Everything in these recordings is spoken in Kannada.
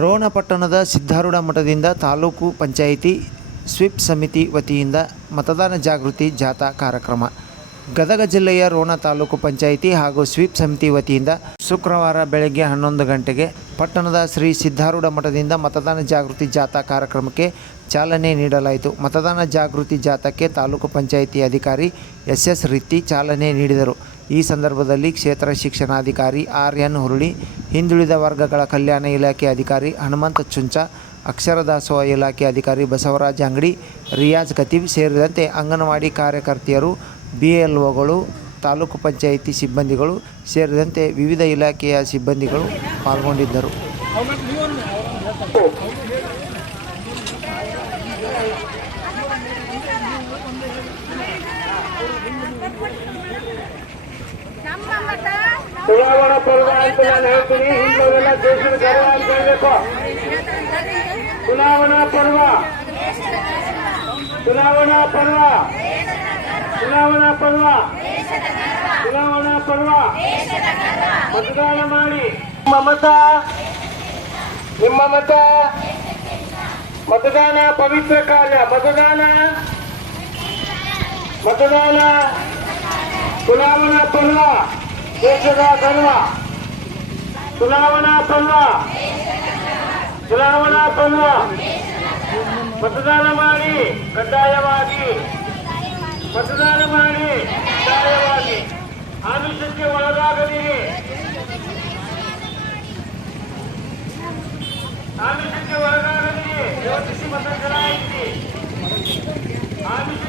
ರೋಣ ಪಟ್ಟಣದ ಸಿದ್ಧಾರೂಢ ಮಠದಿಂದ ತಾಲೂಕು ಪಂಚಾಯಿತಿ ಸ್ವಿಪ್ ಸಮಿತಿ ವತಿಯಿಂದ ಮತದಾನ ಜಾಗೃತಿ ಜಾಥಾ ಕಾರ್ಯಕ್ರಮ. ಗದಗ ಜಿಲ್ಲೆಯ ರೋಣ ತಾಲೂಕು ಪಂಚಾಯಿತಿ ಹಾಗೂ ಸ್ವೀಪ್ ಸಮಿತಿ ವತಿಯಿಂದ ಶುಕ್ರವಾರ ಬೆಳಗ್ಗೆ ಹನ್ನೊಂದು ಗಂಟೆಗೆ ಪಟ್ಟಣದ ಶ್ರೀ ಸಿದ್ಧಾರೂಢ ಮಠದಿಂದ ಮತದಾನ ಜಾಗೃತಿ ಜಾಥಾ ಕಾರ್ಯಕ್ರಮಕ್ಕೆ ಚಾಲನೆ ನೀಡಲಾಯಿತು. ಮತದಾನ ಜಾಗೃತಿ ಜಾಥಾಕ್ಕೆ ತಾಲೂಕು ಪಂಚಾಯಿತಿ ಅಧಿಕಾರಿ ಎಸ್ ಎಸ್ ರೀತಿ ಚಾಲನೆ ನೀಡಿದರು. ಈ ಸಂದರ್ಭದಲ್ಲಿ ಕ್ಷೇತ್ರ ಶಿಕ್ಷಣಾಧಿಕಾರಿ ಆರ್ ಎನ್ ಹುರುಳಿ, ಹಿಂದುಳಿದ ವರ್ಗಗಳ ಕಲ್ಯಾಣ ಇಲಾಖೆ ಅಧಿಕಾರಿ ಹನುಮಂತ ಚುಂಚ ಅಕ್ಷರ ದಾಸೋಹ ಇಲಾಖೆ ಅಧಿಕಾರಿ ಬಸವರಾಜ ಅಂಗಡಿ, ರಿಯಾಜ್ ಖತೀಬ್ ಸೇರಿದಂತೆ ಅಂಗನವಾಡಿ ಕಾರ್ಯಕರ್ತೆಯರು ಬಿ ಎಲ್ ಒಗಳು ತಾಲೂಕು ಪಂಚಾಯಿತಿ ಸಿಬ್ಬಂದಿಗಳು ಸೇರಿದಂತೆ ವಿವಿಧ ಇಲಾಖೆಯ ಸಿಬ್ಬಂದಿಗಳು ಪಾಲ್ಗೊಂಡಿದ್ದರು ನಮ್ಮ ಮತ ಚುನಾವಣಾ ಪರ್ವ ಅಂತ ನಾನು ಹೇಳ್ತೀನಿ ಹಿಂದೆಲ್ಲ ದೇಶದ ಗರ್ವ ಅಂತ ಹೇಳಬೇಕು. ಚುನಾವಣಾ ಪರ್ವ. ಚುನಾವಣಾ ಪರ್ವ. ಚುನಾವಣಾ ಪರ್ವ. ಚುನಾವಣಾ ಪರ್ವ. ಮತದಾನ ಮಾಡಿ. ನಿಮ್ಮ ಮತ. ನಿಮ್ಮ ಮತ. ಮತದಾನ ಪವಿತ್ರ ಕಾರ್ಯ. ಮತದಾನ. ಮತದಾನ. ಚುನಾವಣಾ ಪರ್ವ ದೇಶದ ಗರ್ವ ಚುನಾವಣಾ ಪರ್ವ ಚುನಾವಣಾ ಪರ್ವ ಮತದಾನ ಮಾಡಿ ಕಡ್ಡಾಯವಾಗಿ ಮತದಾನ ಮಾಡಿ ಕಡ್ಡಾಯವಾಗಿ ಆಮಿಷಕ್ಕೆ ಒಳಗಾಗದಿರಿ ಆಮಿಷಕ್ಕೆ ಒಳಗಾಗದಿರಿ ಯೋಚಿಸಿ ಮತ ಚಲಾಯಿಸಿ ಆಮಿಷ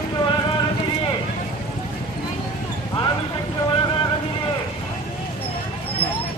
Yeah.